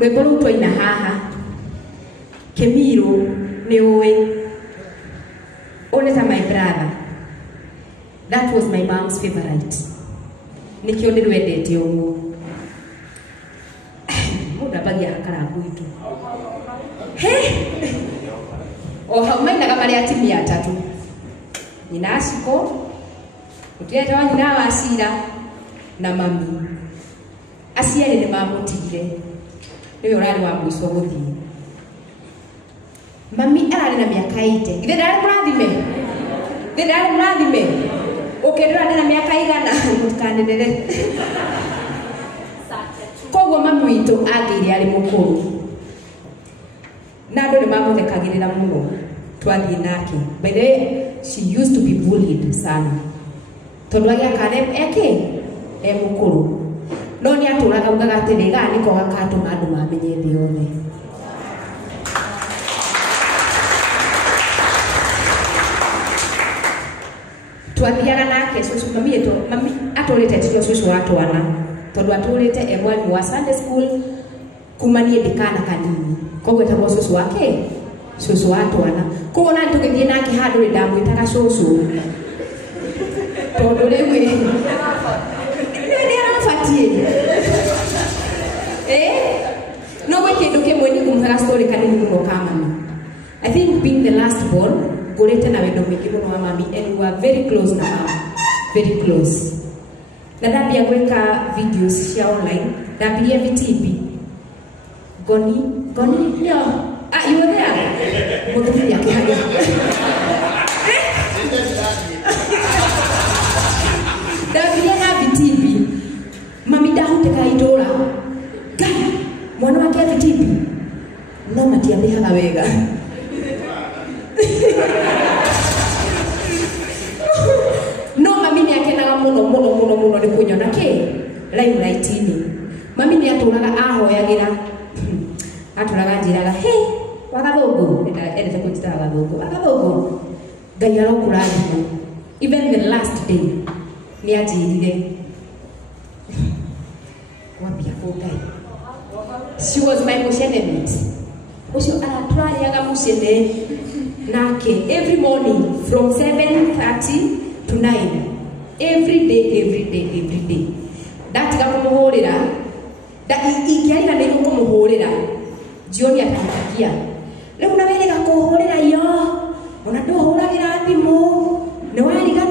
rwimbo rũu twaina haha Kemiru nĩ ũĩ oneta my brother. That was my mom's favorite. Nikio ndĩrwendete ũguo. Mũndũ ambagia akarangu itu. He! O hau mainaga marĩ atimia atatũ. Nyina Aciko, mũtumia wa nyina Wacira na mami. Aciari nĩ mamũtigire. Nĩwe ũrarĩ wa mũico gũthiĩ. Mami ararĩ na mĩaka 80. Githĩ ndarĩ mũrathime? Githĩ ndarĩ mũrathime? Ũkĩndora ndĩ na mĩaka igana mũtikanenere. Koguo mami witũ angĩire arĩ mũkũrũ. Na andũ nĩ mamũthekagĩrĩra mũno twathiĩ nake. By the way, she used to be bullied sana. Tondũ agĩaka e mũkũrũ. No nĩ atũraga ugaga atĩrĩ gaa nĩko gakatũma andũ mamenye thĩ yothe. Twathiaga nake cucu mami atũrĩte tio cucu wa twana. Tondũ atũrĩte e mwalimu wa Sunday school kuma niĩ ndĩkana kanini. Koguo etagwo cucu wake cucu wa twana. Koguo na tũgĩthiĩ nake handũ rĩ ndamwĩtaga cucu. Tondũ rĩu no we kĩndũ kĩmwe nĩ kũmũhera story kanini mũno ka mami. I think being the last born, ngũrĩte na wendo mũingĩ mũno wa mami, and we are very close na mama, very close. Na ndambia gwĩka videos cia online, ndambirie VTV. Goni, no. You were there? Mũtumia akĩhagia. Ndambirie na VTV. Mami ndahutĩka itũra. Ngai, mwana wake VTV. No matiamĩhaga wega. No mami nĩ akenaga mũno nĩ kũnyona limelight-inĩ. Mami nĩ atũraga ahoyagĩra. Atũraga njĩraga, "Hey, wagathũngũ." Endete kũnjĩtaga gathũngũ. "Wagathũngũ. Ngai arokũrathima." Even the last day nĩ anjĩrire. Wambia kũngai. She was my mũcenemate. Ucio aratũrariaga mũcene nake every morning from 7:30 to 9. Every day. Ndatiga kũmũhũrĩra. Ingĩariga nĩ kũmũhũrĩra. Jioni atanitakia. Rĩu na wĩrĩga kũhũrĩra yo. Ona ndũhũragĩra thimũ. Nĩ wariga